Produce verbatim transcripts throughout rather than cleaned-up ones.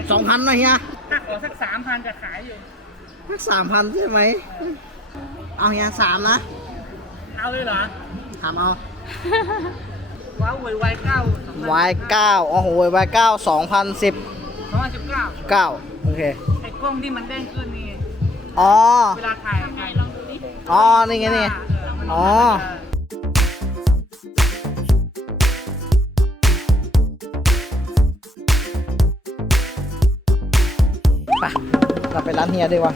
สองพันนะเฮียถ้าขอสักสามพันจะขายอยู่สักสามพันใช่ไหมเอาเฮียสามนะเอาเลยเหรอถามเอาว้าววายเก้าวายเก้าโอ้โหวายเก้าสองพันสิบสองพันสิบเก้าเก้าโอเคไอ้กล้องที่มันเด้งขึ้นนี่อ๋อเวลาถ่ายถ่ายลองดูดิอ๋อนี่ไงนี่อ๋อไปเราไปร้านเฮียดีกว่า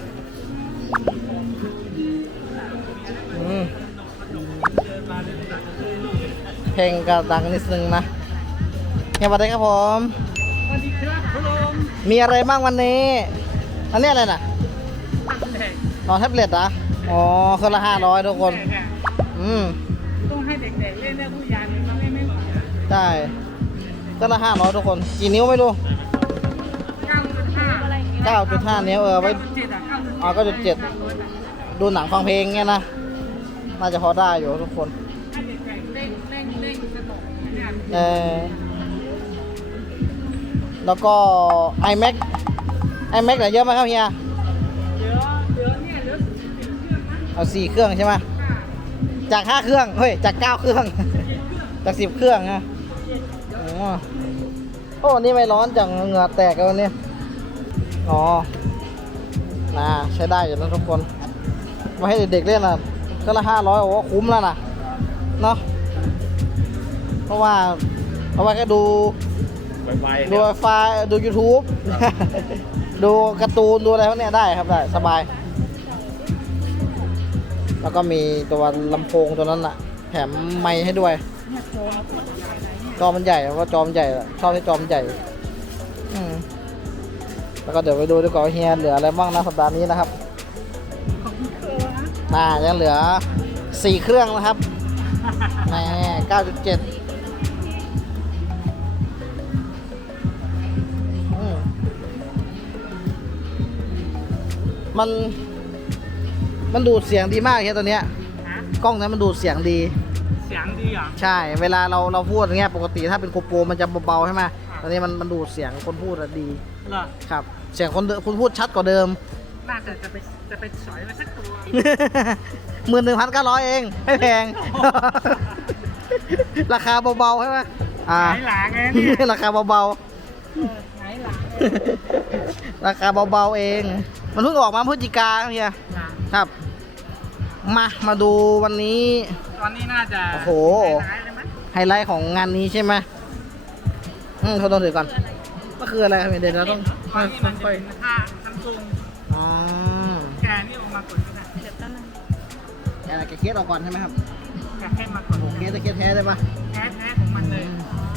เพลงก็ดังนิดนึงนะเฮียสวัสดีครับผมสวัสดีครับผมมีอะไรบ้างวันนี้อันนี้อะไรน่ะอ๋อแท็บเล็ตอ่ะอ๋อคนละห้าร้อยทุกคนอืมต้องให้เด็กๆเล่นเนี่ยผู้ใหญ่เขาเล่นไม่ไหวใช่คนละห้าร้อยทุกคนกี่นิ้วไม่รู้เก้าจุดห้าเก้าจุดห้านิ้วเออไว้อ๋อก็จุดเจ็ดดูหนังฟังเพลงเงี้ยนะน่าจะพอได้อยู่ทุกคนเออแล้วก็ iMac iMac เหลือเยอะไหมครับเฮียเหลือเหลือเนี่ยเหลือสี่เครื่องเอาสี่เครื่องใช่ไหมจากห้าเครื่องเฮ้ยจากเก้าเครื่องจากสิบเครื่องนะอ๋อโอ้นี่ไม่ร้อนจังเหงื่อแตกแล้วเนี่ยอ๋อน่าใช้ได้อยู่นะทุกคนมาให้เด็กๆเล่นนะก็ละห้าร้อยโอ้คุ้มแล้วนะเนาะเพราะว่าเพราะว่าแค่ดูดูไฟล์ดู ยูทูบ ดูการ์ตูนดูอะไรพวกนี้ได้ครับได้สบายแล้วก็มีตัวลำโพงตัวนั้นอะแถมไมค์ให้ด้วยจอมันใหญ่เพราะจอมันใหญ่ชอบที่จอมันใหญ่แล้วก็เดี๋ยวไปดูดีกว่าเฮียเหลืออะไรบ้างนะสัปดาห์นี้นะครับน่ายังเหลือสี่เครื่องนะครับแหม เก้าจุดเจ็ด มันมันดูดเสียงดีมากแค่ตัวเนี้ยกล้องนั้นมันดูดเสียงดีเสียงดีอ่ะใช่เวลาเราเราพูดอย่างเงี้ยปกติถ้าเป็นโกโปรมันจะเบาๆใช่ไหมตอนนี้มันมันดูดเสียงคนพูดดีเหรอครับเสียงคนคุณพูดชัดกว่าเดิมน่าจะจะไปจะไปสอยมาสักตัวหมื่นหนึ่งพันเก้าร้อยเองไม่แพงราคาเบาๆใช่ไหมอ่าหลางไงนี่ราคาเบาๆไหนหลางราคาเบาๆเองมันเพิ่งออกมาพฤศจิกาเฮียครับมามาดูวันนี้ตอนนี้น่าจะโอ้โหไฮไลท์ของงานนี้ใช่ไหมอืมเขาต้องถือก่อนก็คืออะไรครับเดี๋ยวเราต้องค่อยค่อยค่าซัมซุงอ๋อแกนี่ออกมาก่อนก็ได้เดี๋ยวตั้งแกอะไรแกเคสออกก่อนใช่ไหมครับแกแค่มาก่อนเคสจะเคสแท้ได้ปะแท้แท้ของมันเลย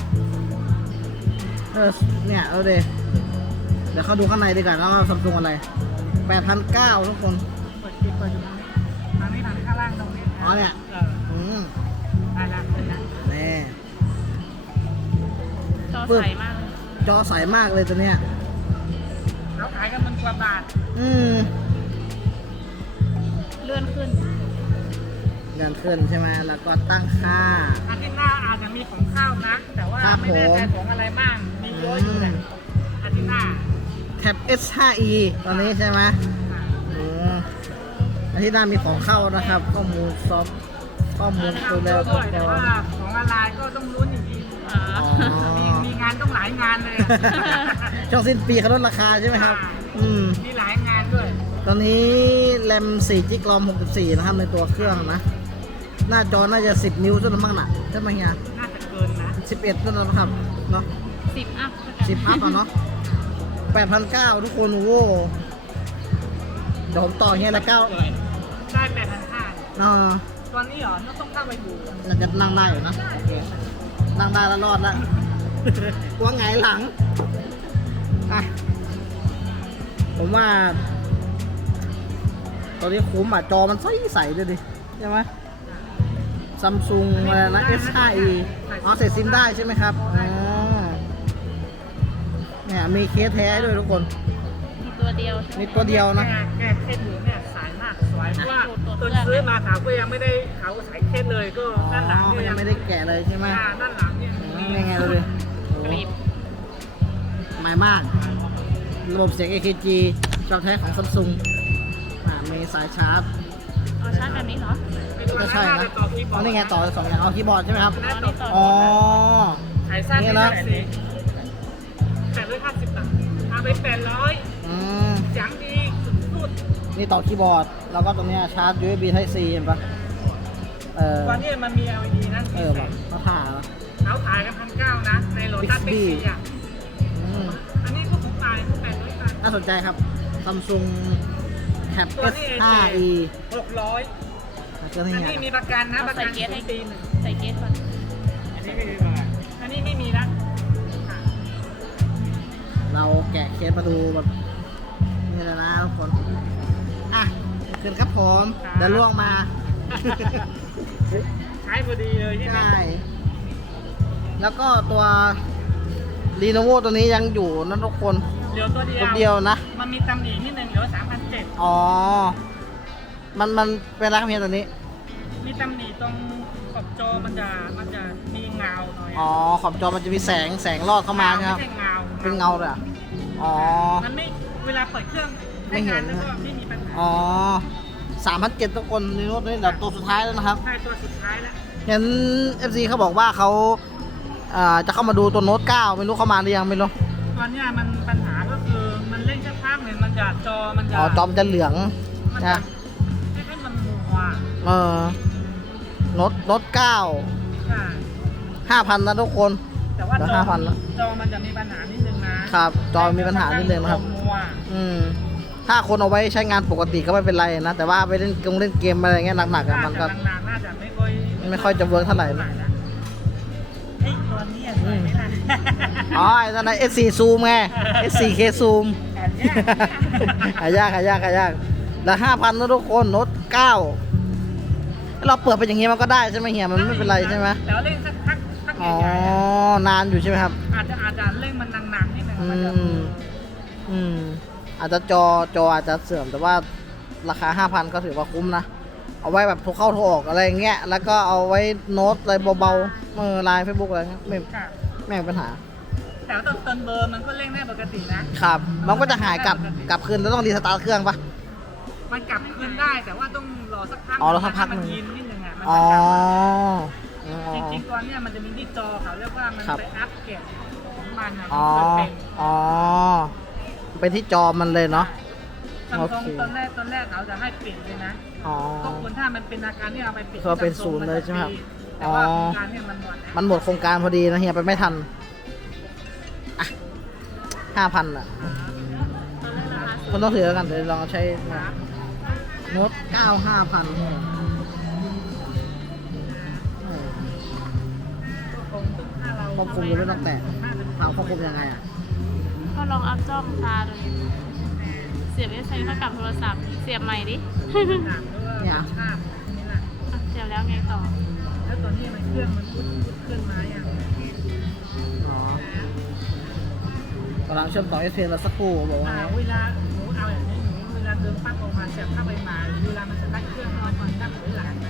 เออเนี่ยเอาเดี๋ยวเดี๋ยวเขาดูข้างในดีกว่าแล้วซัมซุงอะไรแปดพันเก้าทุกคนเปิดปิดเปิดทางนี้ทางข้างล่างตรงนี้อ๋อเนี่ยอืมได้แล้วนี่จอใสมากจอใสมากเลยตัวเนี้ยเราขายกันมันกว่าบาทอืมเลื่อนขึ้นเลื่อนขึ้นใช่ไหมแล้วก็ตั้งค่าอันที่หน้าอาจจะมีของข้าวนะแต่ว่าไม่แน่ใจของอะไรบ้างมีเยอะอยู่แหละอันที่หน้าแท็บ เอส ห้า อี ตอนนี้ใช่ไหมอืมอันที่หน้ามีของเข้านะครับข้อมูลซอฟข้อมูลตัวแล้วก็แต่ว่าของอะไรก็ต้องลุ้นอีกทีมีงานต้องหลายงานเลยช่วงสิ้นปีเขาลดราคาใช่ไหมครับอืมมีหลายงานด้วยตอนนี้แรมสี่จิกรอมหกสิบสี่นะครับในตัวเครื่องนะหน้าจอน่าจะสิบนิ้วจนบ้างหนักใช่ไหมเฮียน่าจะเกินนะสิบเอ็ดนั่นนะครับเนาะสิบอัพสิบอัพอ่ะเนาะแปดพันเก้าทุกคนโอ้เดี๋ยวผมต่อเฮียละเก้าได้แปดพันห้าอ่าตอนนี้เหรอต้องเข้าไปดูน่าจะนั่งได้อยู่นะนั่งได้แล้วรอดแล้วกลัวไงหลังอ่ะผมว่าตอนนี้คุ้มอ่ะจอมันใสใสเลยดิใช่ไหมซัมซุงอะไรนะ เอส ห้า อี อ๋อใส่ซิมได้ใช่ไหมครับอ๋อเนี่ยมีเคสแท้ด้วยทุกคนมีตัวเดียวมีตัวเดียวนะแกเคสอยู่เนี่ยสายมากสวยเพราะว่าตอนซื้อมาเขาก็ยังไม่ได้เขาสายเคสเลยก็ด้านหลังเนี่ยยังไม่ได้แกะเลยใช่ไหมด้านหลังเนี่ยยังไงเลยกรีบใหม่มากระบบเสียง เอ เค จี ฉบับแท้ของ Samsung อ่ามีสายชาร์จเอาชาร์จแบบนี้เหรอก็ใช่นะต่อคีย์บอเอาร์ดนี่ไงต่อสองอย่างเอาคีย์บอร์ดใช่ไหมครับอ๋อนี่ต่ออ๋อสายสั้นนี่นี่นะนะแปดร้อยห้าสิบบาทเอาไปแปดร้อยอืมเสียงดีสุดนี่ต่อคีย์บอร์ด แล้วก็ตรงเนี้ยชาร์จ ยู เอส บี Type C เห็นปะเออๆวันนี้มันมี แอล อี ดี นะเออแบบเขาถ่าเหรอเขาขายกันพันเก้านะ ในโลตัส Bixby บิ๊กซีอ่ะอืมอันนี้ก็ผมขายแปดร้อยบาทน่าสนใจครับ Samsung Tab ตัวเอสนี้ไฟว์ อีหกร้อยเครื่องอันี้นไงนี้มีประกันนะเอาประใส่กันเกสให้ปีหนึ่งใส่เกสก่อนอันนี้ไม่มีประกันอันนี้ไม่มีละค่ะเราแกะเคสมาดูแบบนี่เลยนะทุกคน อ่ะขึ้นครับผมเดี๋ยวล่วงมาใช้พอดีเลยใช่ไหมใช่ แล้วก็ตัวรีโนโวตัวนี้ยังอยู่นะทุกคนเหลือตัวเดียตัว วเดียวนะมันมีตำหนินิดนึงเหลือสามพันเจ็ดอ๋อ มันมันเป็นอะไรครับเฮียตัวนี้มีตำหนิตรงขอบจอมันจะมันจะมีเงาหน่อยอ๋อ ขอบจอมันจะมีแสงแสงลอดเข้ามาใช่ไหมครับไใช่เงาเป็นเงาเลยเหรออ๋อมันไม่เวลาเปิดเครื่องไม่เห็นใช้งาแล้วก็ไม่มีปัญหาอ๋อสามพันเจ็ดทุกคนรีโนโวตัวนี้เดี๋ยวตัวสุดท้ายแล้วนะครับใช่ตัวสุดท้ายแล้วเห็น เอฟ ซี เขาบอกว่าเขาอ่าจะเข้ามาดูตัวโน้ตเก้าไม่รู้เข้ามาหรือยังไม่รู้ตอนเนี้ยมันปัญหาก็คือมันเล่นแค่ภาพเนี่ยมันจะจอมันจะอ๋อ จอมนจะเหลืองมันจะนะให้ให้มันมัวเออโน้ตโน้ตเก้าใช่ห้าพันนะทุกคนแต่ว่าเหลืจออห้าพันแล้วจอมันจะมีปัญหานิดนึงนะครับจอมีปัญหานิดนึงนะครับมัวอืม ถ้าคนเอาไว้ใช้งานปกติก็ไม่เป็นไรนะ แต่ว่าไปเล่นกงเล่นเกมอะไรเงี้ยหนักๆอะมันก็น่าจะนานๆน่าจะไม่ค่อยไม่ค่อยจะเวิร์กเท่าไหร่นะไอ้ตัวเนี้ยสวยไหมล่ะอ๋อไอ้ตอนนั้น เอส โฟร์ ซูมไง เอส โฟร์ เค ซูมแอนเนี่ยหายากหายากหายากแล้วห้าพันนะทุกคนโน้ตเก้าเราเปิดไปอย่างงี้มันก็ได้ใช่ไหมเฮียมันไม่เป็นไรใช่ไหมแต่ว่าเล่นสักพักพักอ๋อใหญ่ๆอะนานอยู่ใช่ไหมครับอาจจะอาจจะเล่นมันนานๆนิดนึงอืมันจะม อืม อาจจะจอจออาจจะเสื่อมแต่ว่าราคาห้าพันก็ถือว่าคุ้มนะ เอาไว้แบบโทรเข้าโทรออกอะไรอย่างเงี้ย แล้วก็เอาไว้โน้ตอะไรเบาๆเออไลน์เฟซบุ๊กอะไรเงี้ยไม่ค่ะไม่มีปัญหาแต่ว่าตอนต้นเบอร์มันก็เล่นได้ปกตินะครับมันก็จะหายกลับกลับคืนแล้วต้องรีสตาร์ทเครื่องปะมันกลับคืนได้แต่ว่าต้องรอสักพักอ๋อรอสักพักหนึ่งมันยินนิดนึงอ่ะมันอ๋อจะกลับมาอ๋อจริงๆตัวเนี้ยมันจะมีที่จอเขาเรียกว่ามันครับไปอัปเกรดของมันนะอ๋อมันเป็นอ๋อ เป็นที่จอมันเลยเนาะซัมโอซุงเคตอนแรกตอนแรกเขาจะให้เปลี่ยนเลยนะอ๋อก็ควรถ้ามันเป็นอาการที่เอาไปเปลี่ยนก็เป็นที่ศูนย์เลยใช่ไหมครับแต่ว่าอ๋อโครงการเนี่ยมันหมดแล้วมันหมดโครงการพอดีนะเฮียไปไม่ทัน อ่ะห้าพันอ่ะตอนแรกราคาสูคนงต้องถือแล้วกันเดี๋ยวลองใช้โน้ตเก้าห้าพันคงต้องถ้าเราควบคุมยังไม่ต้องแตะเอาควบคุมยังไงอ่ะก็ลองอัพจ้องตาดูเสียบเอสไอเข้ากับโทรศัพท์ เสียบใหม่ดิถามด้วยเนี่ยว่าภาพนี่แหละอ่ะเสียบแล้วไงต่อแล้วตอนนี้มันเครื่องมันพุดพุดขึ้นมาอย่างอ๋อกำลังเชื่อมต่อเอสเพนมาสักครู่บอกว่าอ่าเวลาหนูเอาอย่างนี้หนูเวลาเดินปั๊บออกมาเสียบเข้าไปมาเวลามันสตาร์ทเครื่องมันมันนับถอยหลังไหม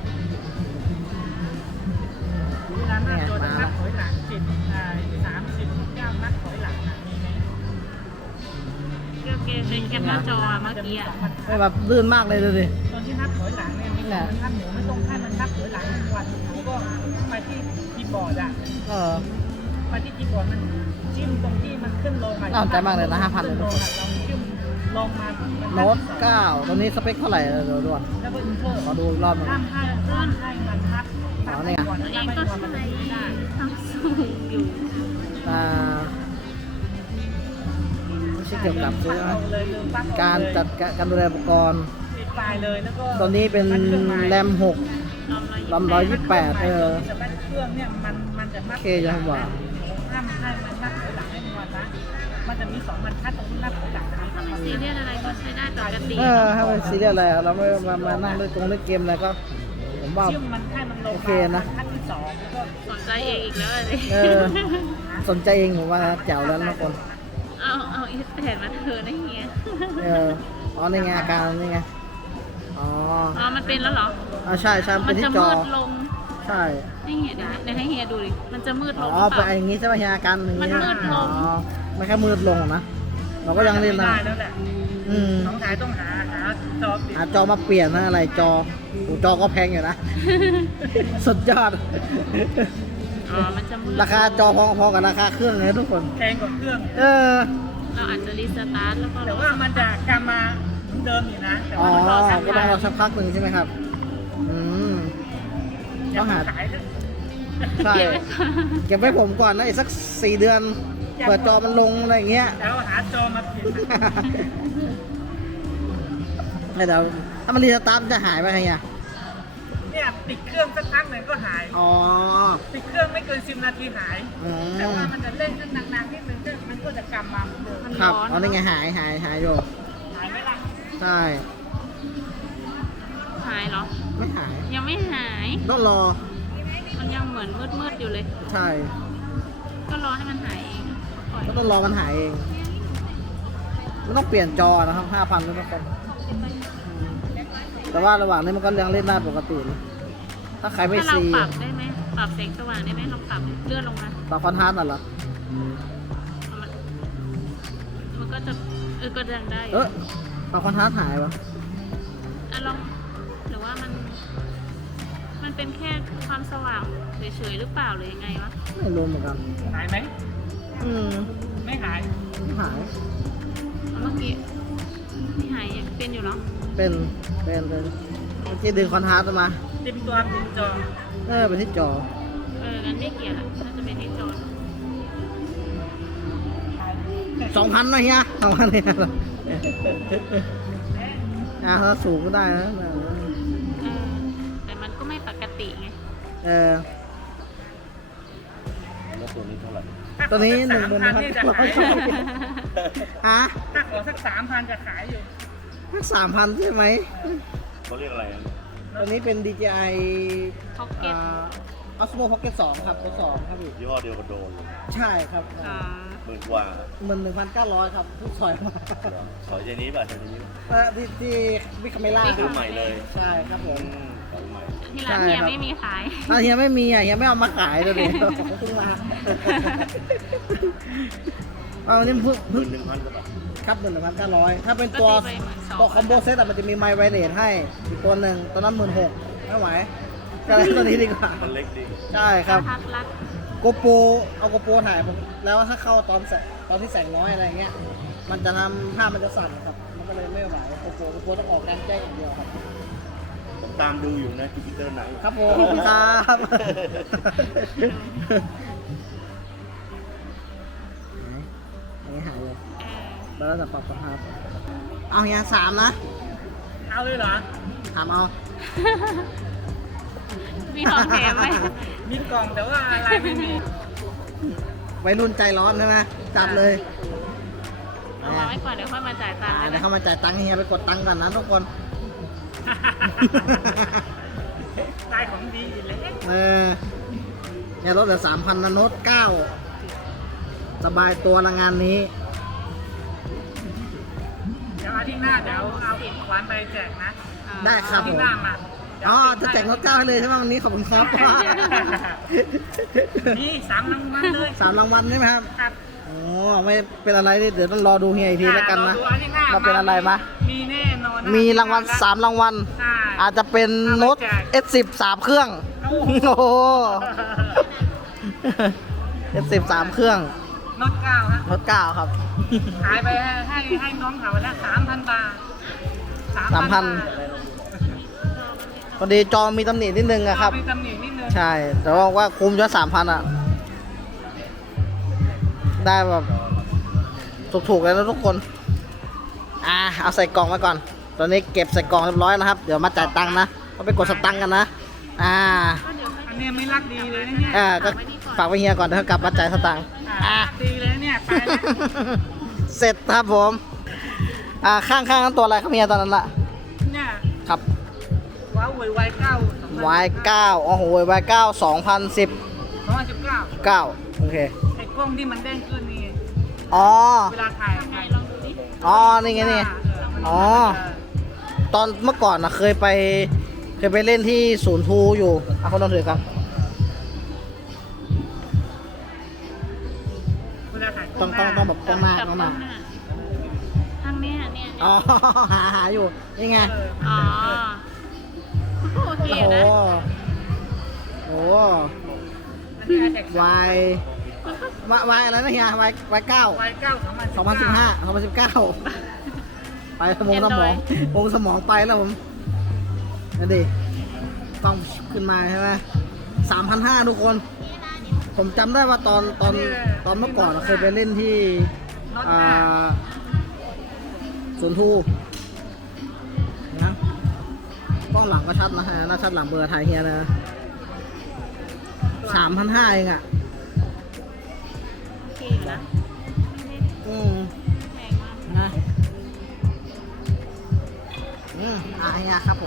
เวลาหน้าจอจะนับถอยหลังสิบอ่าสามสิบเก้านับถอยหลังอ่ะมีไหมเกมเกมเป็นแคปหน้าจออะเมื่อกี้อ่ะไม่แบบลื่นมากเลยดูดิตอนที่นับถอยหลังเนี่ยไม่ต้องท่านหนูไม่ต้องให้มันนับถอยหลังทุกวันหนูก็ไปที่คีย์บอร์ดอ่ะเออไปที่คีย์บอร์ดมันจิ้มตรงที่มันขึ้นลงน่าสนใจมากเลยนะ5,000เลยทุกคนเราจิ้มลงมามันโน้ตเก้าตัวนี้สเปคเท่าไหร่เดี๋ยวดูก่อนแล้วก็อินเทอร์ขอดูอีกรอบหนึงห้ามให้ห้ามให้มันทับอ๋อนี่ไงตัวเองก็ใช้ซัมซุงอยู่อ่าไม่ใช่เกี่ยวกับซื้อนะเลยลืมปั๊บการจัดการการดูแลอุปกรณ์ปิดไฟล์เลยแล้วก็ตัวนี้เป็นแรมหกลองร้อยยี่สิบลำร้อยยี่สิบแปดเออจะเป็นเครื่องเนี่ยมันมันจะนับโอเคยังหวานห้ามให้มันนับถอยหลังให้มันนะมันจะมีสองบรรทัดตรงที่นับถอยหลังนะครับซีเรียสอะไรก็ใช้ได้ปกติเออถ้าเป็นซีเรียสอะไรอะเราไม่มามานั่งเล่นกงเล่นเกมอะไรก็ ผมว่าชื่อมันให้มันลงโอเคนะบรรทัดที่สองแล้วก็สนใจเองอีกแล้วเลยเออ สนใจเองผมว่าแจ๋วแล้วนะทุกคนเอาเอาอีสแตนมาเธอนะเฮียเออ อ๋อนี่ไงอาการนี่ไง อ๋ออ๋อ มันเป็นแล้วเหรออ่าใช่ใช่มันมัเป็น นจะที่จอมืดลงใช่ให้เฮียเดี๋ยวเดี๋ยวให้เฮียดูดิ มันจะมืดลอ๋งอหรือเปเป็นล่าอย่างงี้ใช่ไหมเฮียอาการอย่างงี้มันมืดลงอ๋อไม่แค่มืดลงหรอกนะมเราก็ยังเล่นไม่นะได้แล้วแหละอืมน้องชายต้องหาหาจอติดหาจอมาเปลี่ยนนะอะไรจอโอ้จอก็แพงอยู่นะ สุดยอดอ๋อมันจะมืดราคาจอพอๆกับราคาเครื่องเลยทุกคนแพงกว่าเครื่องเออเราอาจจะรีสตาร์ทแล้วก็แต่ว่ามันจะกลับมาเหมือนเดิมอยู่นะ แต่อ๋อว่ามันรอสักก็ต้องรอสักพักหนึ่งใช่ไหมครับ อืมยัต้อง งหาขายด้วยใช่ เก็บไว้ผมก่อนนะอีกสักสี่เดือน เปิดจอมันลงอะไรอย่างเงี้ยแล้วหาจอมาเปลี่ยนเดี๋ยวถ้ามันรีสตาร์ทมันจะหายไปไงอ่ะเนี่ยติดเครื่องสักพักหนึ่งก็หายอ๋อติดเครื่องไม่เกินสิบนาทีหายอืแต่มว่ามันจะเล่นขึ้นนานๆนิดนึงก็มันก็จะกลับมาเหมือนเดิมมันครับร้อนอ๋อนี่ไงหายหายหายอยู่หายไหมล่ะใช่หายเหรอไม่หายยังไม่หายต้องรอมันยังเหมือนมืดๆอยู่เลยใช่ก็รอให้มันหายเองปล่อยก็ต้องรอมันหายเองมันต้องเปลี่ยนจอนะครับห้าพันทุกคนอืมแต่ว่าระหว่างนี้มันก็ยังเล่นได้ปกตินะถ้าใครไม่ถ้าเราซีปรับได้ไหมปรับแสงสว่างได้ไหมลองปรับเลื่อนลงมาปรับคอนทราสต์น่ะเหรอมันมันก็จะเออก็ยังได้อยู่เออปรับคอนทราสต์หายวะอ่ะลองหรือว่ามัน มันเป็นแค่ความสว่างเฉยๆหรือเปล่าหรือยังไงวะไม่รู้เหมือนกันหายไหมอืมไม่หายไม่หายเมื่อกี้ที่หายยังเป็นอยู่เนาะเป็นเป็นเป็นเมื่อกี้ดึงคอนทราสต์มาติมตัวติมจอเออเป็นที่จอเอองั้นไม่เกี่ยวละน่าจะเป็นที่จอสองพันนะเฮียสองพันเนี่ยอ่าถ้าสูงก็ได้นะเออแต่มันก็ไม่ปกติไงเออแล้วตัวนี้เท่าไหร่ตัวนี้หนึ่งสามหมื่นพันพันนี่จะร้อขาย ยฮะถ้าขอสักสามพันจะขายอยู่สามพันใช่ไหมเขาเรียกอะไรอ่ะตัวนี้เป็น ดี เจ ไอพ็อกเก็ตออสโมพ็อกเก็ตสองครับตัวสองครับพี่ยี่ห้อเดียวกับโดนเลยใช่ครับอ่าหมื่นกว่าหมื่นหนึ่งพันเก้าร้อยครับผู้สอยมาขอใจนี้ป่ะใจนี้ป่ะเออที่ที่วิคาเมล่าซื้อใหม่เลยใช่ครับผมอืมของใหม่ที่ร้านเฮียไม่มีขายถ้าเฮียไม่มีอ่ะเฮียไม่เอามาขายเลยดิเพิ่งมาเอานี่เพิ่งหเพิ่มื่งนหนึ่งพันกว่าบาทครับหนึ่งพันเก้าร้อยถ้าเป็นตัวก็ตีไปหมื่นสองตัวคอมโบเซตอะมันจะมีไมค์ไวเลสให้อีกตัวหนึ่งตัวนั้นหมื่นหกไม่ไหวก็เลยตัวนี้ดีกว่ามันเล็กดีใช่ครับพักรักโกโปรเอาโกโปรถ่ายผมแล้วถ้าเข้าตอนแสงตอนที่แสงน้อยอะไรเงี้ย มันจะทำภาพมันจะสั่นครับ มันก็เลยไม่ไหวโกโปรโกโปรต้องออกแรงแจ้งอย่างเดียวครับผมตามดูอยู่นะจูปิเตอร์ไนท์ครับผมครับอันนี้หายเลยเออแล้วเราจะปรับสภาพเอาเฮียสามนะเอาเลยเหรอถามเอามีของแถมไหมมีกล่องแต่ว่าอะไรไม่มีวัยรุ่นใจร้อนใช่ไหมจัดเลยเอาวางไว้ก่อนเดี๋ยวค่อยมาจ่ายตังค์อ่าได้ไหมเดี๋ยวเข้ามาจ่ายตังค์ให้เฮียไปกดตังค์ก่อนนะทุกคนได้ของดีอีกแล้วเออเนี่ยรถเหลือสามพันนะโน้ตเก้าสบายตัวละงานนี้เดี๋ยวอาทิตย์หน้าเดี๋ยวเอาขวานไปแจกนะได้ครับอาทิผตย์มหน้ามาอ๋อจะแจกโน้ตเก้าให้เลยใช่ไหมวันนี้ขอบคุณครับนี่สามรางวัลเลยสามรางวัลใช่ไหมครับครับโอ้ไม่เป็นอะไรดิเดี๋ยวต้องรอดูเฮียอีกทีแล้วกันนะรอดูอาทิตย์หน้าว่าเป็นอะไรมามีแน่นอนนะมีรางวัลสามรางวัลใช่อาจจะเป็นโน้ต เอส สิบ สามเครื่องโอ้โอ้โหโห เอส สิบ สามเครื่องโน้ตเก้าฮะโน้ตเก้าครับขายไปให้ให้น้องเขาแล้วสามพันบาทสามพัน พอดีจอมีตำหนินิดนึงอะครับมีตำหนินิดนึงใช่ แต่ว่าว่าคุ้มจะสามพันอะได้แบบถูกๆเลยนะทุกคน อ่า เอาใส่กล่องไว้ก่อน ตอนนี้เก็บใส่กล่องเรียบร้อยนะครับ เดี๋ยวมาจ่ายตังค์นะก็ไปกดสตังค์กันนะ อ่าก็เดี๋ยวค่อยอันนี้ไม่รักดีเลยนะเนี่ยอ่า ก็ฝากไว้เฮียก่อนเดี๋ยวเขากลับมาจ่ายสตังค์อ่าอ่ารักดีเลยเนี่ยไปแล้วเสร็จครับผม อ่า ข้างๆนั้นตัวอะไรครับเฮียตอนนั้นละเนี่ยครับว้าวไวไวเก้าวายเก้าโอ้โหวายเก้าสองพันสิบสองพันสิบเก้าเก้าโอเคไอ้กล้องที่มันเด้งขึ้นนี่อ๋อเวลาถ่ายไงถ่ายลองดูดิอ๋อ นี่ไงนี่ อ๋อ ตอนเมื่อก่อนนะเคยไป เคยไปเล่นที่ศูนย์ทูอยู่อ่ะคนต้องถือครับเวลาถ่ายต้องต้องต้องแบบกล้องหน้าจับกล้องหน้ากล้องหน้าอ๋อ หาหาอยู่นี่ไงเอออ๋อโอเคโอ้โหนะโอ้อันนี้แท็กวายวายวายอะไรนะเฮียวายวายเก้าไวเก้าสองพันสองพันสิบห้าสองพันสิบเก้าไปวงสมองวงสมองไปแล้วผมนั่นดิต้องขึ้นมาใช่ไหมสามพันห้าทุกคน ผมจำได้ว่าตอนตอนตอนเมื่อก่อนเคยไปเล่นที่อ่าศูนย์ทูนะกล้องหลังก็ชัดนะฮะน่าชัดหลังเบอร์ไทยเฮียนะสามพันห้าเองอ่ะโอเคอยู่นะไม่ได้อืมแพงมากนะอืมอ่าเฮียครับผม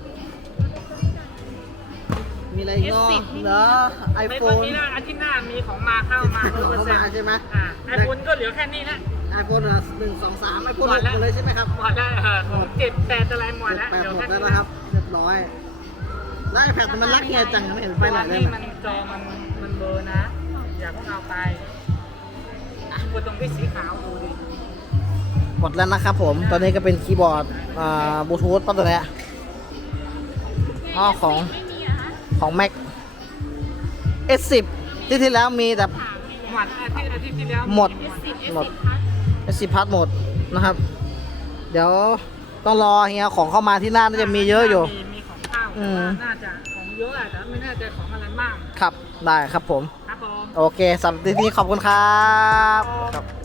มีอะไรอีกเนาะเหรอไอไม่โฟค่อยนมีนะอาทิตย์หน้ามีของมาเข้ามาหลอกเข้ามาใช่ไหมอ่าไอโฟนก็เหลือแค่นี้นะไอโฟนหนึ่งสองสามไอโฟนหมดแล้วหมดเลยใช่ไหมครับหมดแล้วเออของเจ็ดแปดอะไรหมดแล้วแปดเดี๋ยวหมดแค่แล้วนี้นะครับ เรียบร้อย แล้วไอแพดมันรักเฮียจังไม่เห็นไปไหนเลยนี่มันจอมันมันเบลอร์นะ อย่าเพิ่งเอาไปกดตรงที่สีขาวดูดิหมดแล้วนะครับผม ตอนนี้ก็เป็นคีย์บอร์ด อ่า บลูทูธปั๊บตัวเนี้ยอ๋อของไม่มีเหรอะคะของ Mac เอส สิบ ที่ที่แล้วมีแต่ถามเลยหมดอาทิตย์อาทิตย์ที่แล้วหมดเอสสิบเอสหมดสิบพัทเอส สิบ พัดหมดนะครับ เดี๋ยวต้องรอเฮียของเข้ามาที่หน้าน่าจะมีเยอะอยู่มีมีของข้าวอืแต่มว่าน่าจะของเยอะอะแต่ไม่แน่ใจของอะไรบ้างครับ ได้ครับผมครับผมโอเคสำหรับที่นี้ขอบคุณครับครับ